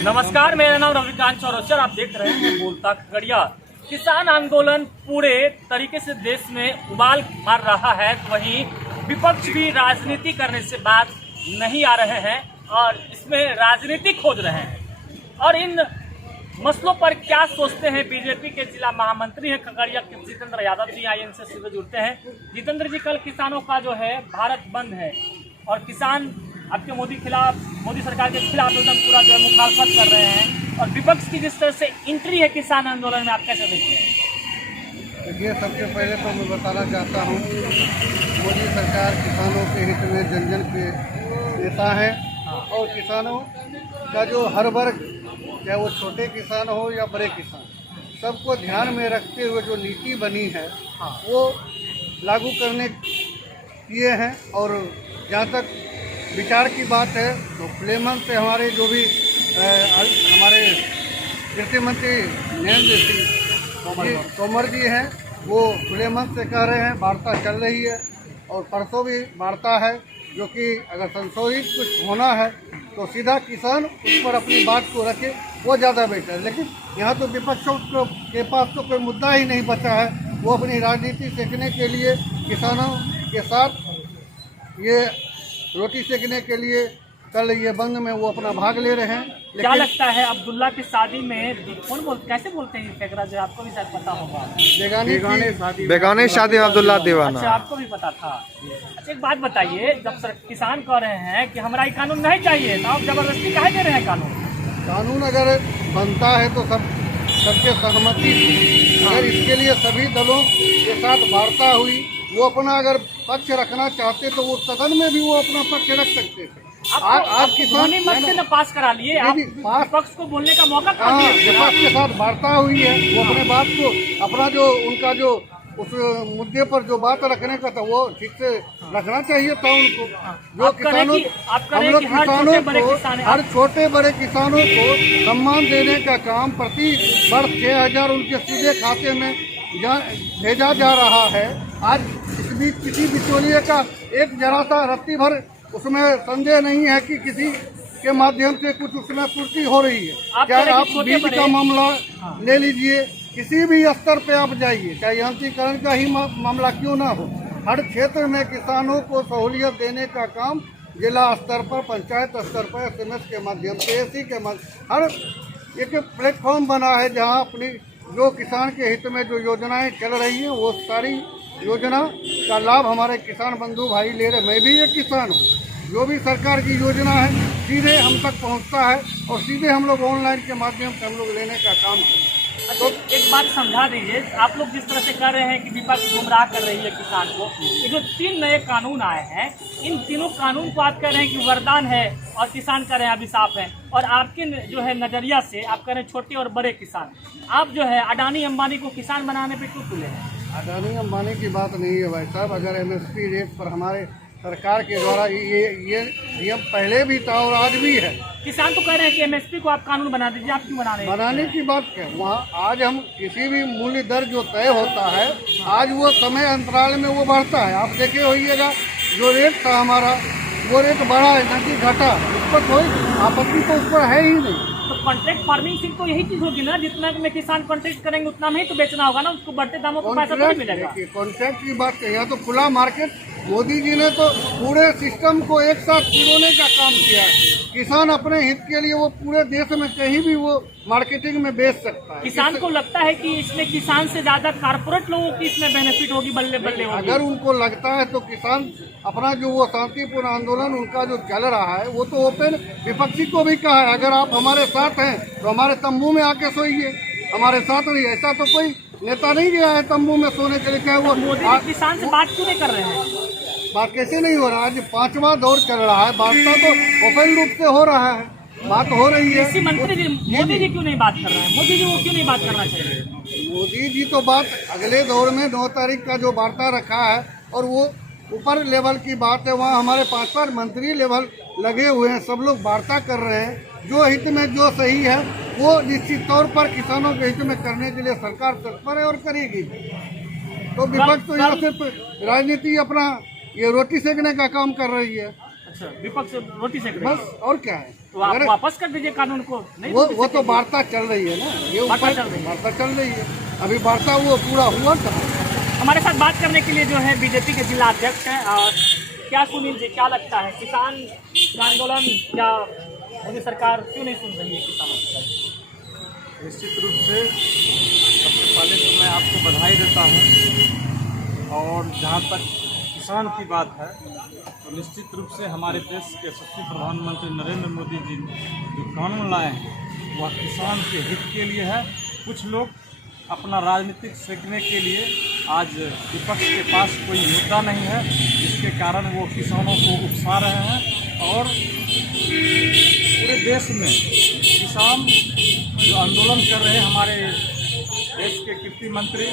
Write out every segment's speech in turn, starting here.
नमस्कार, मेरा नाम रविकांत चौरसिया, आप देख रहे हैं बोलता खगड़िया। किसान आंदोलन पूरे तरीके से देश में उबाल मार रहा है, तो वहीं विपक्ष भी राजनीति करने से बात नहीं आ रहे हैं और इसमें राजनीति खोज रहे हैं। और इन मसलों पर क्या सोचते हैं बीजेपी के जिला महामंत्री हैं खगड़िया के जितेंद्र यादव जी, आइए इनसे सीधे जुड़ते हैं। जितेंद्र जी, कल किसानों का जो है भारत बंद है और किसान आपके मोदी सरकार के खिलाफ एकदम पूरा जो है मुखालफत कर रहे हैं, और विपक्ष की जिस तरह से एंट्री है किसान आंदोलन में, आप कैसे देखते हैं? देखिए, सबसे पहले तो मैं बताना चाहता हूँ, मोदी सरकार किसानों के हित में जन जन के नेता है और किसानों का जो हर वर्ग, चाहे वो छोटे किसान हो या बड़े किसान, सबको ध्यान में रखते हुए जो नीति बनी है वो लागू करने किए हैं। और जहाँ तक विचार की बात है तो खुले मन से हमारे जो भी हमारे कृषि मंत्री नरेंद्र सिंह तोमर जी हैं, वो खुले मन से कह रहे हैं, वार्ता चल रही है और परसों भी वार्ता है, जो कि अगर संशोधित कुछ होना है तो सीधा किसान उस पर अपनी बात को रखे, वो ज़्यादा बेहतर है। लेकिन यहाँ तो विपक्षों के पास तो कोई मुद्दा ही नहीं बचा है, वो अपनी राजनीति सेकने के लिए किसानों के साथ ये रोटी सेकने के लिए कल ये बंद में वो अपना भाग ले रहे हैं। क्या लगता है अब्दुल्ला की शादी में कैसे बोलते हैं फेकरा, जो आपको भी शायद पता होगा, बेगानी शादी में अब्दुल्ला दीवाना। अच्छा, आपको भी पता था। अच्छा, एक बात बताइए, जब किसान कह रहे हैं कि हमारा ये कानून नहीं चाहिए, तो आप जबरदस्ती काहे दे रहे हैं कानून अगर बनता है तो सबके सहमति, अगर इसके लिए सभी दलों के साथ वार्ता हुई, वो अपना अगर पक्ष रखना चाहते तो वो सदन में भी वो अपना पक्ष रख सकते थे। आप किसानी मत से न पास करा लिए, आप विपक्ष को बोलने का मौका कहाँ दिए? विपक्ष के साथ वार्ता हुई है, वो अपने बात को, अपना जो उनका जो उस मुद्दे पर जो बात रखने का था वो ठीक से रखना चाहिए था उनको। जो किसानों, हम लोग किसानों को, हर छोटे बड़े किसानों को सम्मान देने का काम प्रति वर्ष 6,000 उनके सीधे खाते में भेजा जा रहा है। आज इस बीच किसी बिचौलिए का एक जरा सा रत्ती भर उसमें संदेह नहीं है कि किसी के माध्यम से कुछ उसमें पूर्ति हो रही है। चाहे आप बीज का मामला ले लीजिए, किसी भी स्तर पे आप जाइए, चाहे यांत्रिकरण का ही मामला क्यों ना हो, हर क्षेत्र में किसानों को सहूलियत देने का काम जिला स्तर पर, पंचायत स्तर पर SMS के माध्यम से, AC के माध्यम, हर एक प्लेटफॉर्म बना है जहां अपनी जो किसान के हित में जो योजनाएं चल रही हैं, वो सारी योजना का लाभ हमारे किसान बंधु भाई ले रहे। मैं भी एक किसान हूँ, जो भी सरकार की योजना है सीधे हम तक पहुँचता है और सीधे हम लोग ऑनलाइन के माध्यम से हम लोग लेने का काम करते हैं। तो एक बात समझा दीजिए, आप लोग जिस तरह से कर रहे हैं कि विपक्ष गुमराह कर रही है किसान को, ये जो 3 नए कानून आए हैं, इन तीनों कानून को आप कह रहे हैं कि वरदान है और किसान कह रहे हैं अभिशाप है, और आपके जो है नजरिया से आप कह रहे हैं छोटे और बड़े किसान, आप जो है अडानी अंबानी को किसान बनाने पे क्यों तुले हैं? अडानी अंबानी की बात नहीं है भाई साहब। अगर MSP रेट पर हमारे सरकार के द्वारा ये नियम पहले भी था और आज भी है। किसान तो कह रहे हैं कि MSP को आप कानून बना दीजिए, आप क्यों बना रहे हैं? बनाने की बात क्या, वहाँ आज हम किसी भी मूल्य दर जो तय होता है, आज वो समय अंतराल में वो बढ़ता है। आप देखे होइएगा, जो रेट था हमारा वो रेट बढ़ा है, न कि घटा, उस पर कोई आपत्ति तो उस पर है ही नहीं। तो कॉन्ट्रैक्ट फार्मिंग से तो यही चीज होगी ना, जितना में किसान कॉन्ट्रैक्ट करेंगे उतना में ही तो बेचना होगा ना, उसको बढ़ते दामों पर पैसा नहीं मिलेगा। कॉन्ट्रैक्ट की बात करें, यहाँ तो खुला मार्केट, मोदी जी ने तो पूरे सिस्टम को एक साथ पिरोने का काम किया है। किसान अपने हित के लिए वो पूरे देश में कहीं भी वो मार्केटिंग में बेच सकता है। किसान को लगता है कि इसमें किसान से ज्यादा कारपोरेट लोगों की इसमें बेनिफिट होगी, बल्ले बल्ले होगी। अगर उनको लगता है तो किसान अपना जो वो शांतिपूर्ण आंदोलन उनका जो चल रहा है, वो तो ओपन विपक्षी को भी कहा है, अगर आप हमारे साथ हैं तो हमारे तंबू में आके सोइए, हमारे साथ रहिए। ऐसा तो कोई नेता नहीं गया है तंबू में सोने के लिए, वो मोदी किसान से बात क्यों नहीं कर रहे हैं? बात कैसे नहीं हो रहा है? आज 5वां दौर चल रहा है, वार्ता तो ओपन रूप से हो रहा है, बात हो रही है। कृषि मंत्री जी मोदी जी क्यों नहीं बात कर रहे हैं? मोदी जी को क्यों नहीं बात करना चाहिए? मोदी जी तो बात अगले दौर में 9 तारीख का जो वार्ता रखा है, और वो ऊपर लेवल की बात है, वहाँ हमारे 5 मंत्री लेवल लगे हुए हैं, सब लोग वार्ता कर रहे हैं। जो हित में जो सही है वो निश्चित तौर पर किसानों के हित में करने के लिए सरकार तत्पर है और करेगी। तो विपक्ष तो यहाँ सिर्फ राजनीति अपना ये रोटी सेकने का काम कर रही है। अच्छा, विपक्ष रोटी सेक रही है। बस और क्या है। तो आप अगर- वापस कर दीजिए कानून को। नहीं वो तो वार्ता चल रही है ना, ये वार्ता ऊपर चल रही है। वार्ता चल रही है, अभी वार्ता वो पूरा हुआ था। हमारे साथ बात करने के लिए जो है बीजेपी के जिला अध्यक्ष हैं। और क्या सुनील जी, क्या लगता है किसान का आंदोलन क्या मोदी सरकार क्यों नहीं सुन रही है किसानों की? निश्चित रूप से सबसे पहले तो मैं आपको बधाई देता हूँ। और जहाँ तक किसान की बात है तो निश्चित रूप से हमारे देश के यशस्वी प्रधानमंत्री नरेंद्र मोदी जी जो कानून लाए हैं वह किसान के हित के लिए है। कुछ लोग अपना राजनीतिक सेकने के लिए आज विपक्ष के पास कोई मुद्दा नहीं है, जिसके कारण वो किसानों को उकसा रहे हैं। और पूरे देश में किसान जो आंदोलन कर रहे हैं, हमारे देश के कृषि मंत्री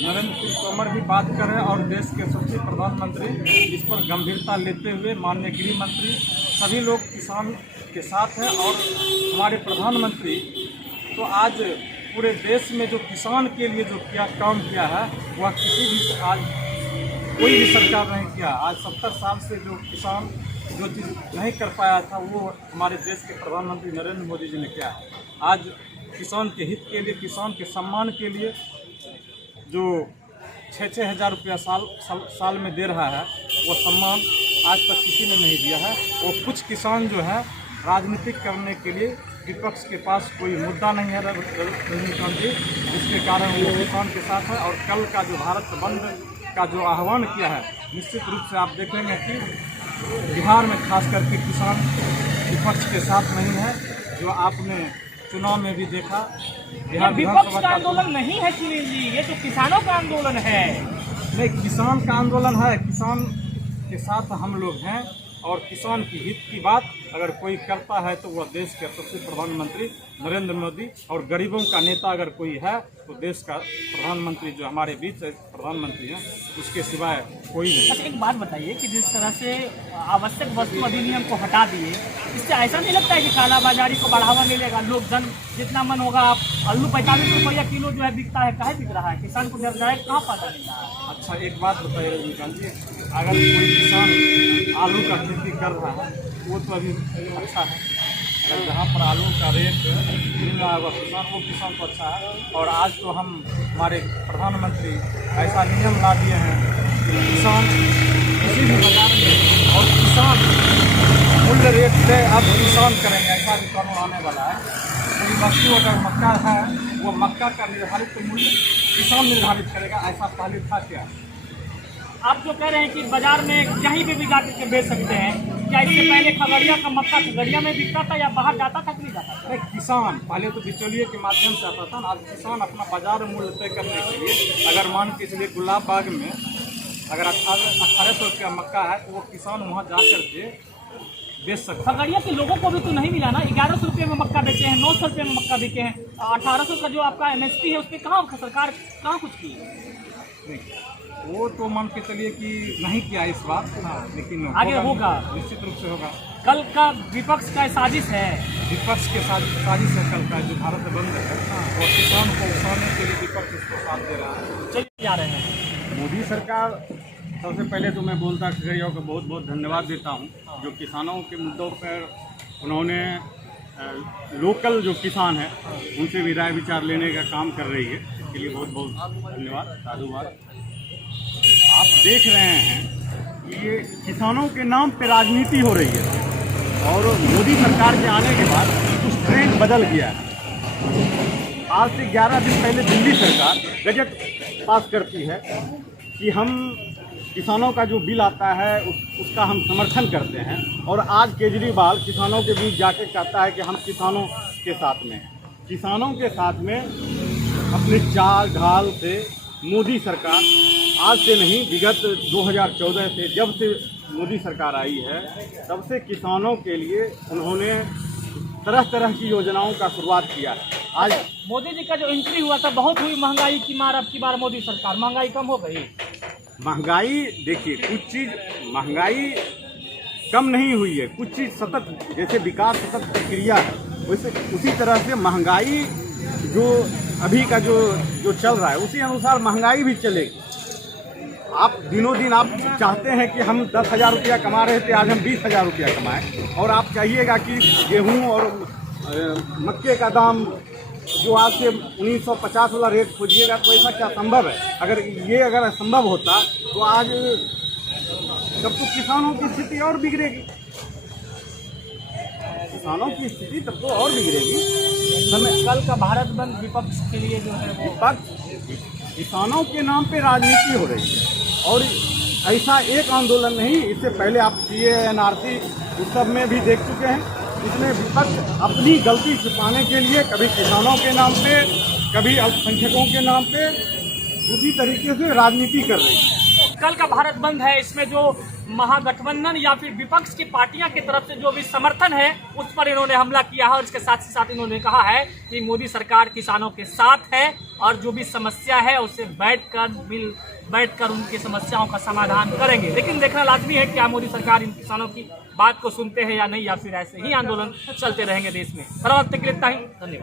नरेंद्र सिंह तोमर भी बात कर रहे हैं और देश के सबसे प्रधानमंत्री इस पर गंभीरता लेते हुए माननीय गृह मंत्री सभी लोग किसान के साथ हैं। और हमारे प्रधानमंत्री तो आज पूरे देश में जो किसान के लिए जो काम किया है वह किसी भी आज कोई भी सरकार नहीं किया। आज 70 साल से जो किसान जो चीज़ नहीं कर पाया था वो हमारे देश के प्रधानमंत्री नरेंद्र मोदी जी ने किया है। आज किसान के हित के लिए, किसान के सम्मान के लिए जो 6-6 हज़ार रुपया साल में दे रहा है वो सम्मान आज तक किसी ने नहीं दिया है। वो कुछ किसान जो है राजनीतिक करने के लिए विपक्ष के पास कोई मुद्दा नहीं है रजनीकांत जी, जिसके कारण वो किसान के साथ है। और कल का जो भारत बंद का जो आह्वान किया है, निश्चित रूप से आप देखेंगे कि बिहार में खास करके किसान विपक्ष के साथ नहीं है। जो आपने चुनाव में भी देखा, बिहार विपक्ष का आंदोलन नहीं है सुनील जी, ये तो किसानों का आंदोलन है। नहीं, किसान का आंदोलन है, किसान के साथ हम लोग हैं। और किसान की हित की बात अगर कोई करता है तो वह देश के सबसे प्रधानमंत्री नरेंद्र मोदी, और गरीबों का नेता अगर कोई है तो देश का प्रधानमंत्री जो हमारे बीच प्रधानमंत्री हैं उसके सिवाय कोई नहीं। अच्छा, एक बात बताइए कि जिस तरह से आवश्यक वस्तु अधिनियम को हटा दिए, इससे ऐसा नहीं लगता है कि कालाबाजारी को बढ़ावा मिलेगा? लोग जन जितना मन होगा, आप आलू 45 रुपया किलो जो है बिकता है, काहे बिक रहा है? किसान को डायरेक्ट कहाँ फायदा मिल रहा है? अच्छा, एक बात बताइए रजनीकांत जी, अगर कोई किसान आलू का खेती कर रहा है वो तो अभी अच्छा है। अगर जहाँ पर आलू का रेट मिल रहा है किसान, वो किसान को अच्छा है। और आज तो हम हमारे प्रधानमंत्री ऐसा नियम ला दिए हैं कि किसान किसी भी बाजार में और किसान मूल्य रेट से अब किसान करेंगे, ऐसा भी कानून आने वाला है। कोई वस्तु अगर मक्का है वो मक्का का निर्धारित मूल्य किसान निर्धारित करेगा, ऐसा पहले था क्या? आप जो कह रहे हैं कि बाजार में कहीं भी जा करके बेच सकते हैं, क्या इससे पहले खगड़िया का मक्का खगड़िया में बिकता था या बाहर जाता था कि नहीं जाता था? किसान पहले तो बिचौलिए के माध्यम से आता था ना। आज किसान अपना बाजार मूल्य तय करने के लिए, अगर मान के चलिए गुलाब बाग में अगर 1800 रुपया मक्का है तो वो किसान वहाँ जा करके बेच सकता है। खगड़िया के लोगों को भी तो नहीं मिला ना। 1100 रुपये में मक्का बेचे हैं, 900 रुपये में मक्का बिके हैं, 1800 का जो आपका MSP है उस पर कहाँ सरकार कहाँ कुछ की? नहीं, वो तो मान के चलिए कि नहीं किया इस बार, लेकिन आगे होगा, निश्चित रूप से होगा। कल का विपक्ष का साजिश है, विपक्ष के साजिश है कल का जो भारत बंद है और किसान को उकसाने के लिए विपक्ष उसको साथ दे रहा है। चलिए जा रहे हैं। मोदी सरकार, सबसे पहले तो मैं बोलता खगड़िया को बहुत बहुत धन्यवाद देता हूं, जो किसानों के मुद्दों पर उन्होंने लोकल जो किसान हैं उनसे भी राय विचार लेने का काम कर रही है। इसके लिए बहुत बहुत धन्यवाद, साधुवाद। आप देख रहे हैं कि ये किसानों के नाम पे राजनीति हो रही है और मोदी सरकार के आने के बाद कुछ ट्रेंड बदल गया है। आज से 11 दिन पहले दिल्ली सरकार बजट पास करती है कि हम किसानों का जो बिल आता है उसका हम समर्थन करते हैं, और आज केजरीवाल किसानों के बीच जाके कहता है कि हम किसानों के साथ में हैं। किसानों के साथ में अपने चाल ढाल से मोदी सरकार आज से नहीं, विगत 2014 से जब से मोदी सरकार आई है तब से किसानों के लिए उन्होंने तरह तरह की योजनाओं का शुरुआत किया है। आज मोदी जी का जो एंट्री हुआ था, बहुत हुई महंगाई की मार। अब की बार मोदी सरकार, महंगाई कम हो गई? महंगाई देखिए, कुछ चीज़ महंगाई कम नहीं हुई है, कुछ चीज़ सतत, जैसे विकास सतत प्रक्रिया है वैसे उसी तरह से महंगाई जो अभी का जो चल रहा है उसी अनुसार महंगाई भी चलेगी। आप दिनों दिन आप चाहते हैं कि हम 10,000 रुपया कमा रहे थे, आज हम 20,000 रुपया कमाएं, और आप चाहिएगा कि गेहूं और मक्के का दाम जो आज से 1950 वाला रेट खोजिएगा, तो ऐसा क्या संभव है? अगर संभव होता तो आज तब तो किसानों की स्थिति और बिगड़ेगी, किसानों की स्थिति तब तो और बिगड़ेगी। कल का भारत बंद विपक्ष के लिए जो है वो विपक्ष किसानों के नाम पे राजनीति हो रही है, और ऐसा एक आंदोलन नहीं, इससे पहले आप CAA NRC उस सब में भी देख चुके हैं। इसमें विपक्ष अपनी गलती छुपाने के लिए कभी किसानों के नाम पे, कभी अल्पसंख्यकों के नाम पे उसी तरीके से राजनीति कर रही है। कल का भारत बंद है, इसमें जो महागठबंधन या फिर विपक्ष की पार्टियां की तरफ से जो भी समर्थन है उस पर इन्होंने हमला किया है, और इसके साथ ही साथ इन्होंने कहा है कि मोदी सरकार किसानों के साथ है और जो भी समस्या है उससे बैठकर उनकी समस्याओं का समाधान करेंगे। लेकिन देखना लाजमी है क्या मोदी सरकार इन किसानों की बात को सुनते हैं या नहीं, या फिर ऐसे ही आंदोलन चलते रहेंगे देश में। बराबर तक के लिए इतना ही, धन्यवाद।